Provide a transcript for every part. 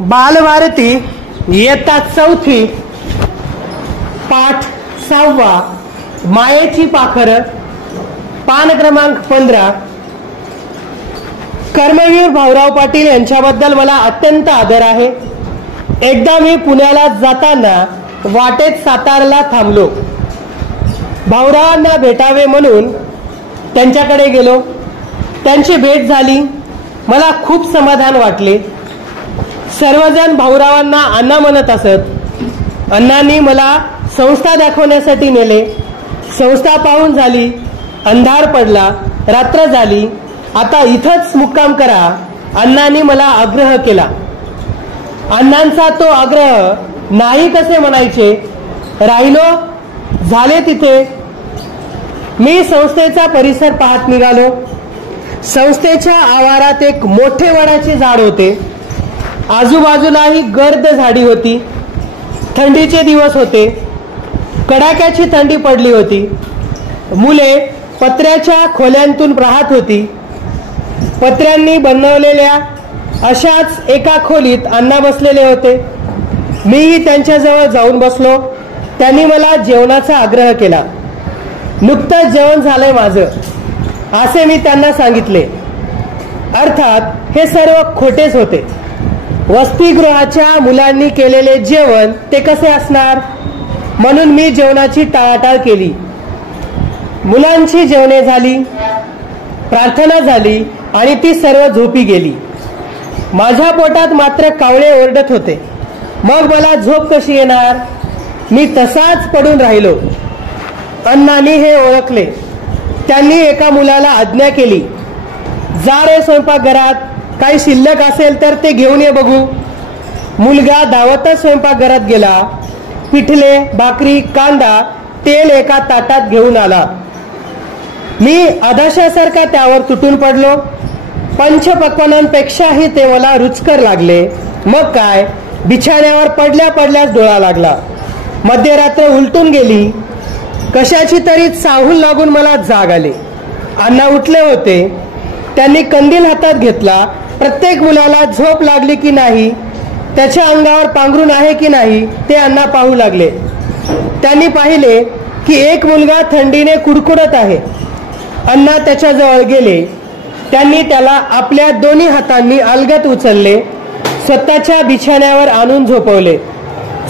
बालभारती इयत्ता चौथी पाठ 6वा मायेची पाखरं पान क्रमांक 15. कर्मवीर भाऊराव पाटील यांच्याबद्दल मला अत्यंत आदर आहे. एकदा मी पुण्याला जाताना वाटेत सातारला थांबलो. भाऊरावांना भेटावे म्हणून त्यांच्याकडे गेलो. त्यांची भेट झाली. मला खूप समाधान वाटले. सर्वजण भाऊरावांना अण्णा म्हणत असत. अण्णांनी मला संस्था दाखवण्यासाठी नेले. संस्था पाहून झाली. अंधार पडला. रात्र झाली. आता इथंच मुक्काम करा अण्णांनी मला आग्रह केला. अण्णांचा तो आग्रह नाही कसे म्हणायचे. राहिलो. झाले तिथे. मी संस्थेचा परिसर पाहत निघालो. संस्थेच्या आवारात एक मोठे वडाचे झाड होते. आजूबाजूलाही गर्द झाडी होती. थंडीचे दिवस होते. कडाक्याची थंडी पडली होती. मुले पत्र्याच्या खोल्यांतून राहत होती. पत्र्यांनी बनवलेल्या अशाच एका खोलीत अण्णा बसलेले होते. मीही त्यांच्याजवळ जाऊन बसलो. त्यांनी मला जेवणाचा आग्रह केला. नुकतंच जेवण झालंय माझं असे मी त्यांना सांगितले. अर्थात हे सर्व खोटेच होते. वसतिगृहाच्या मुलांनी केलेले जेवण ते कसे असणार म्हणून मी जेवणाची टाळाटाळ केली. मुलांची जेवणे झाली. प्रार्थना झाली आणि ती सर्व झोपी गेली. माझ्या पोटात मात्र कावळे ओरडत होते. मग मला झोप कशी येणार. मी तसाच पडून राहिलो. अण्णांनी हे ओळखले. त्यांनी एका मुलाला आज्ञा केली. जा रे स्वयंपाकघरात. काही शिल्लक असेल तर ते घेऊन ये बघू. मुलगा धावतच स्वयंपाकघरात गेला. पिठले, भाकरी, कांदा, तेल एका ताटात घेऊन आला. मी अधाशासारखा त्यावर तुटून पडलो. पंचपक्वान्नांपेक्षाही ते मला रुचकर लागले. मग काय, बिछाण्यावर पडल्या पडल्याच डोळा लागला. मध्यरात्र उलटून गेली. कशाची तरी चाहूल लागून मला जाग आले. अण्णा उठले होते. त्यांनी कंदील हातात घेतला. प्रत्येक मुलाला झोप लागली की नाही, त्याच्या अंगावर पांघरून आहे की नाही ते अण्णा पाहू लागले. त्यांनी पाहिले की एक मुलगा थंडीने कुडकुडत आहे. अण्णा त्याच्याजवळ गेले. त्यांनी त्याला आपल्या दोन्ही हातांनी अलगद उचलले. स्वतःच्या बिछाण्यावर आणून झोपवले.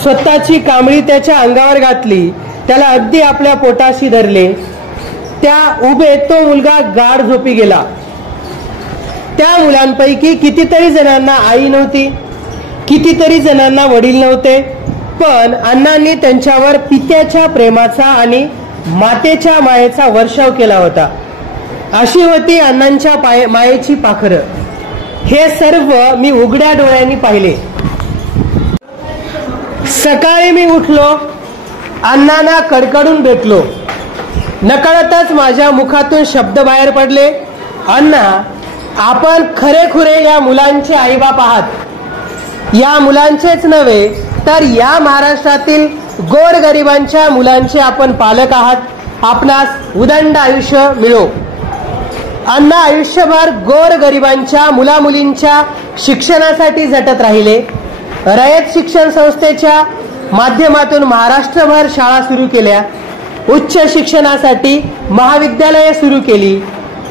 स्वतःची कांबळी त्याच्या अंगावर घातली. त्याला अगदी आपल्या पोटाशी धरले. त्या उभे तो मुलगा गाढ झोपी गेला. त्या मुलांपैकी कितीतरी जणांना आई नव्हती. कितीतरी जणांना वडील नव्हते. पण अण्णांनी त्यांच्यावर पित्याच्या प्रेमाचा आणि मातेच्या मायेचा वर्षाव केला होता. अशी होती अण्णांच्या मायेची पाखरं. हे सर्व मी उघड्या डोळ्यांनी पाहिले. सकाळी मी उठलो. अण्णांना कडकडून भेटलो. नकळतच माझ्या मुखातून शब्द बाहेर पडले. अण्णा, आपण खरेखुरे या मुलांचे आईबाप आहात. या मुलांचेच नव्हे तर या महाराष्ट्रातील गोरगरिबांच्या मुलांचे आपण पालक आहात. आपणास उदंड आयुष्य मिळो. अण्णा आयुष्यभर गोरगरिबांच्या मुलामुलींच्या शिक्षणासाठी झटत राहिले. रयत शिक्षण संस्थेच्या माध्यमातून महाराष्ट्रभर शाळा सुरू केल्या. उच्च शिक्षणासाठी महाविद्यालये सुरू केली.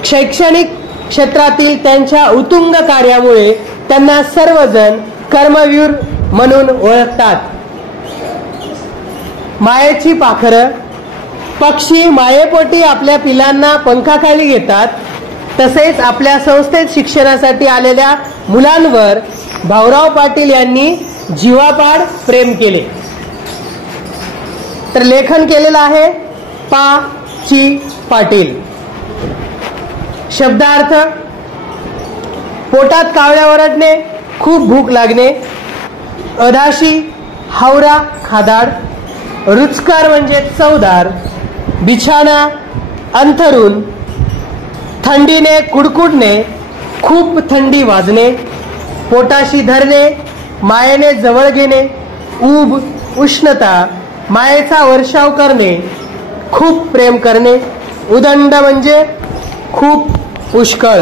शैक्षणिक क्षेत्रातील त्यांच्या उत्तुंग कार्यामुळे त्यांना सर्वजण कर्मवीर म्हणून ओळखतात. मायेची पाखरं. पक्षी मायेपोटी आपल्या पिलांना पंखाखाली घेतात. तसेच आपल्या संस्थेत शिक्षणासाठी आलेल्या मुलांवर भाऊराव पाटील यांनी जीवापाड प्रेम केले. तर लेखन केलेलं आहे पा. ची. पाटील. शब्दार्थ. पोटात कावळ्या ओरडणे, खूप भूक लागणे. अधाशी, हावरा, खादाड. रुचकर म्हणजे चवदार. बिछाना, अंथरूण. थंडीने कुडकुडणे, खूप थंडी वाजणे. पोटाशी धरणे, मायेने जवळ घेणे. ऊब, उष्णता, मायेचा वर्षाव करणे, खूप प्रेम करणे. उदंड म्हणजे खूप पुष्कळ.